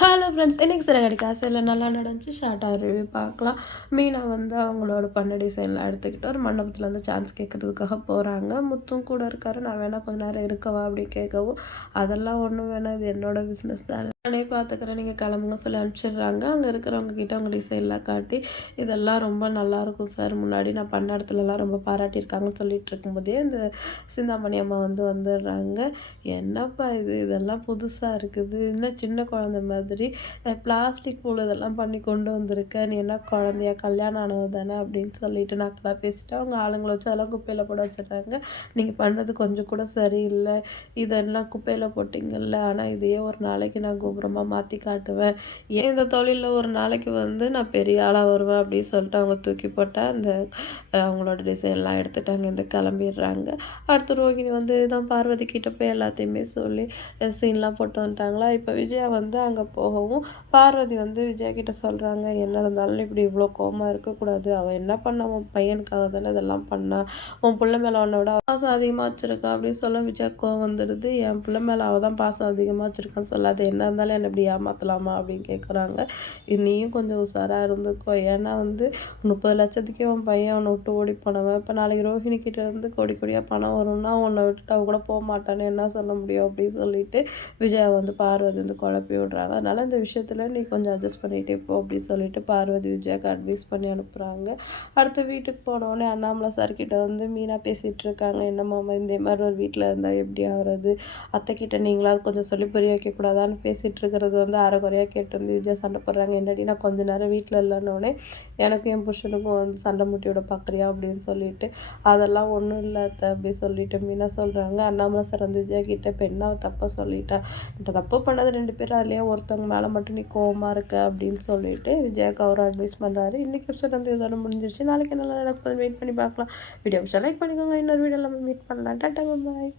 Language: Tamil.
ஹலோ ஃப்ரெண்ட்ஸ் இன்றைக்கி சில கிடைக்காசு இல்லை நல்லா நடந்துச்சு. ஷார்ட்டாக ரிவ்யூ பார்க்கலாம். மீனா வந்து அவங்களோட பண்ண டிசைனில் எடுத்துக்கிட்டு ஒரு மண்டபத்தில் வந்து சான்ஸ் கேட்குறதுக்காக போகிறாங்க முத்தும் கூட இருக்காரு. நான் வேணால் கொஞ்ச நேரம் இருக்கவா அப்படி கேட்கவும். அதெல்லாம் ஒன்றும் வேணாம். இது என்னோட பிஸ்னஸ் தான். நானே பார்த்துக்கிறேன் நீங்கள் கிளம்புங்க சொல்லி அனுப்பிச்சிடுறாங்க. அங்கே இருக்கிறவங்க கிட்ட அவங்க டிசைன்லாம் காட்டி இதெல்லாம் ரொம்ப நல்லாயிருக்கும் சார் முன்னாடி நான் பண்ண இடத்துலலாம் ரொம்ப பாராட்டியிருக்காங்கன்னு சொல்லிட்டு இருக்கும்போதே இந்த சிந்தாமணி அம்மா வந்து வந்துடுறாங்க. என்னப்பா இது? இதெல்லாம் புதுசாக இருக்குது. இன்னும் சின்ன குழந்த மாதிரி மாதிரி பிளாஸ்டிக் பூல் இதெல்லாம் பண்ணி கொண்டு வந்திருக்க. நீ என்ன குழந்தையா? கல்யாணம் ஆனது தானே அப்படின்னு சொல்லிட்டு நக்கலாக பேசிட்டு அவங்க ஆளுங்களை வச்சு அதெல்லாம் குப்பையில் போட வச்சிடுறாங்க. நீங்கள் பண்ணுறது கொஞ்சம் கூட சரியில்லை. இதெல்லாம் குப்பையில் போட்டிங்கல்ல. ஆனால் இதையே ஒரு நாளைக்கு நான் கோபுரமாக மாற்றி காட்டுவேன். ஏன் இந்த தொழிலில் ஒரு நாளைக்கு வந்து நான் பெரிய ஆளாக வருவேன் அப்படின்னு சொல்லிட்டு அவங்க தூக்கி போட்டால் அந்த அவங்களோட டிசைன்லாம் எடுத்துட்டாங்க. இந்த கிளம்பிடுறாங்க. அடுத்து ரோகிணி வந்து தான் பார்வதி கிட்ட போய் எல்லாத்தையுமே சொல்லி சீன்லாம் போட்டு வந்துட்டாங்களா? இப்போ விஜயா வந்து அங்கே போகவும் பார்வதி வந்து விஜயகிட்ட சொல்கிறாங்க என்ன இருந்தாலும் இப்படி இவ்வளோ கோமாக இருக்கக்கூடாது. அவள் என்ன பண்ண? உன் பையனுக்காக தானே இதெல்லாம் பண்ணா? உன் பிள்ளை மேலே உன்னை விட பாசம் அதிகமாக வச்சுருக்கா? அப்படின்னு சொல்ல விஜய் கோவம் வந்துடுது. என் பிள்ளை மேலே அவள் தான் பாசம் அதிகமாக வச்சுருக்கான்னு சொல்லாது. என்ன இருந்தாலும் என்னை இப்படி ஏமாற்றலாமா அப்படின்னு கேட்குறாங்க நீயும் கொஞ்சம் உஷாராக இருந்துக்கோ. ஏன்னா வந்து முப்பது லட்சத்துக்கே உன் பையன் உன்னை விட்டு ஓடி போனவன். இப்போ நாளைக்கு ரோஹிணி கிட்ட இருந்து கொடி கொடியாக பணம் வரும்னா உன்னை விட்டுட்டு அவள் கூட போக மாட்டான்னு என்ன சொல்ல முடியும்? அப்படின்னு சொல்லிட்டு விஜயா வந்து பார்வதி வந்து குழப்பி விடுறாங்க. அதனால் இந்த விஷயத்தில் நீ கொஞ்சம் அட்ஜஸ்ட் பண்ணிகிட்டே போ அப்படி சொல்லிட்டு பார்வதி விஜயாக்கு அட்வைஸ் பண்ணி அனுப்புகிறாங்க அடுத்து வீட்டுக்கு போனோடனே அண்ணாமலை சார்கிட்ட வந்து மீனாக பேசிகிட்டு இருக்காங்க. என்ன மாமா இந்த மாதிரி ஒரு வீட்டில் இருந்தால் எப்படி ஆகிறது? அத்தைக்கிட்ட நீங்களாவது கொஞ்சம் சொல்லி புரிய வைக்கக்கூடாதான்னு பேசிகிட்டு இருக்கிறது வந்து அரைக்குறையாக கேட்டு வந்து விஜயா சண்டை போடுறாங்க. என்னடி நான் கொஞ்ச நேரம் வீட்டில் இல்லைன்னொடனே எனக்கும் என் புருஷனுக்கும் வந்து சண்டை முட்டியோட பார்க்குறியா அப்படின்னு சொல்லிட்டு அதெல்லாம் ஒன்றும் இல்லை அப்படி சொல்லிட்டு மீனா சொல்கிறாங்க அண்ணாமலை சார் வந்து விஜயா கிட்ட பெண்ணாவை தப்பாக சொல்லிட்டா? தப்பு பண்ணது ரெண்டு பேரும் அதுலேயே ஒருத்தவங்க மேலே மட்டும் நீ கோவமாக இருக்க அப்படின்னு சொல்லிட்டு விஜயாக்கு அவர் அட்வைஸ் பண்ணுறாரு இன்றைக்கி எபிசோட் வந்து இதோட முடிஞ்சிருச்சு. நாளைக்கு நல்லா நடக்கும் வெயிட் பண்ணி பார்க்கலாம். வீடியோ லைக் பண்ணிக்கோங்க. இன்னொரு வீடியோவில் நம்ம மீட் பண்ணலாம். டாட்டா பாய்